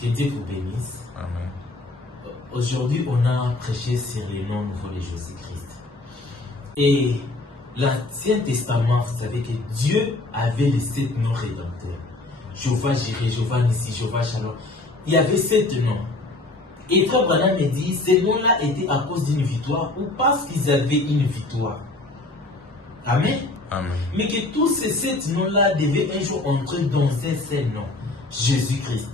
Que Dieu vous bénisse. Amen. Aujourd'hui, on a prêché sur le nom nouveau de Jésus-Christ. Et l'Ancien Testament, vous savez que Dieu avait les 7 noms rédempteurs. Jéhovah Jireh, Jéhovah Nissi, Jéhovah Shalom. Il y avait 7 noms. Et Frère Branham me dit, ces noms-là étaient à cause d'une victoire ou parce qu'ils avaient une victoire. Amen. Amen. Mais que tous ces 7 noms-là devaient un jour entrer dans un seul nom. Jésus-Christ.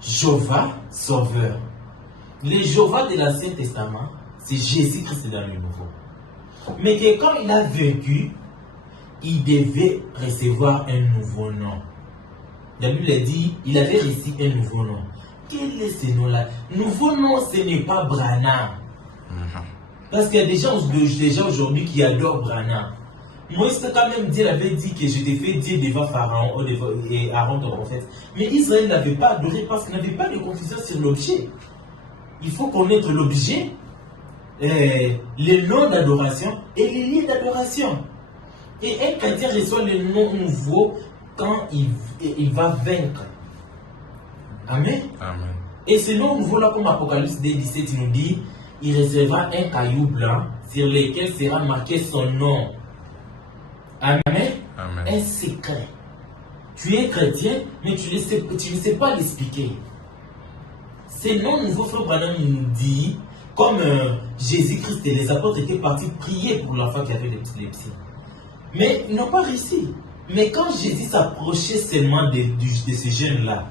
Jéhovah, Sauveur. Le Jéhovah de l'Ancien Testament, c'est Jésus-Christ dans le Nouveau. Mais que quand il a vaincu, il devait recevoir un nouveau nom. La Bible dit, il avait reçu un nouveau nom. Quel est ce nom-là? Nouveau nom, ce n'est pas Branham. Parce qu'il y a des gens aujourd'hui qui adorent Branham. Moïse, quand même, Dieu avait dit que je t'ai fait Dieu devant Pharaon et Aaron ton prophète. Mais Israël n'avait pas adoré parce qu'il n'avait pas de confusion sur l'objet. Il faut connaître l'objet, les noms d'adoration et les lieux d'adoration. Et un chrétien reçoit le nom nouveau quand il va vaincre. Amen. Amen. Et ce nom nouveau-là, comme Apocalypse 17 nous dit, il recevra un caillou blanc sur lequel sera marqué son nom. Amen. Amen. Un secret. Tu es chrétien, mais tu ne sais pas l'expliquer. Ce nom nouveau, Frère Branham nous dit, comme Jésus-Christ et les apôtres étaient partis prier pour l'enfant qui avait l'épilepsie. Mais ils n'ont pas réussi. Mais quand Jésus s'approchait seulement de ces jeunes-là,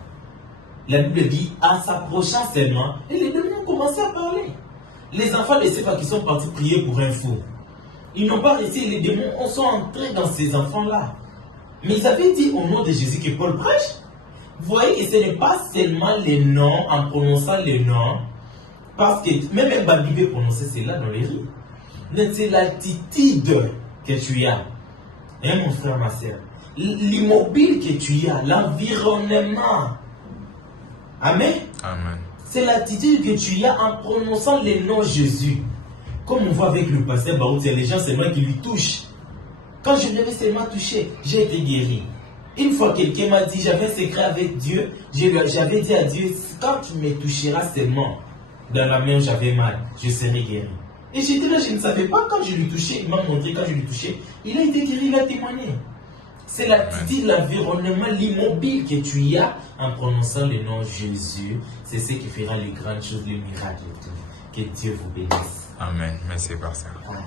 la Bible dit, en s'approchant seulement, et les démons ont commencé à parler. Les enfants ne savent pas qu'ils sont partis prier pour un fou. Ils n'ont pas réussi, les démons sont entrés dans ces enfants-là. Mais ils avaient dit au nom de Jésus que Paul prêche. Vous voyez, et ce n'est pas seulement les noms, en prononçant les noms, parce que même un bandit peut prononcer cela dans les rues. Mais c'est l'attitude que tu as. Hein, mon frère, ma soeur. L'immobile que tu as, l'environnement. Amen. Amen. C'est l'attitude que tu as en prononçant les noms Jésus. Comme on voit avec le pasteur Baroud, c'est les gens seulement qui lui touchent. Quand je l'avais seulement touché, j'ai été guéri. Une fois quelqu'un m'a dit, j'avais un secret avec Dieu, j'avais dit à Dieu, quand tu me toucheras seulement, dans la main où j'avais mal, je serai guéri. Et j'étais là, je ne savais pas quand je lui touchais, il m'a montré quand je lui touchais, il a été guéri, il a témoigné. C'est l'attitude, l'environnement, l'immobile que tu as en prononçant le nom Jésus, c'est ce qui fera les grandes choses, les miracles. Que Dieu vous bénisse. Amen. Merci, pasteur. Amen.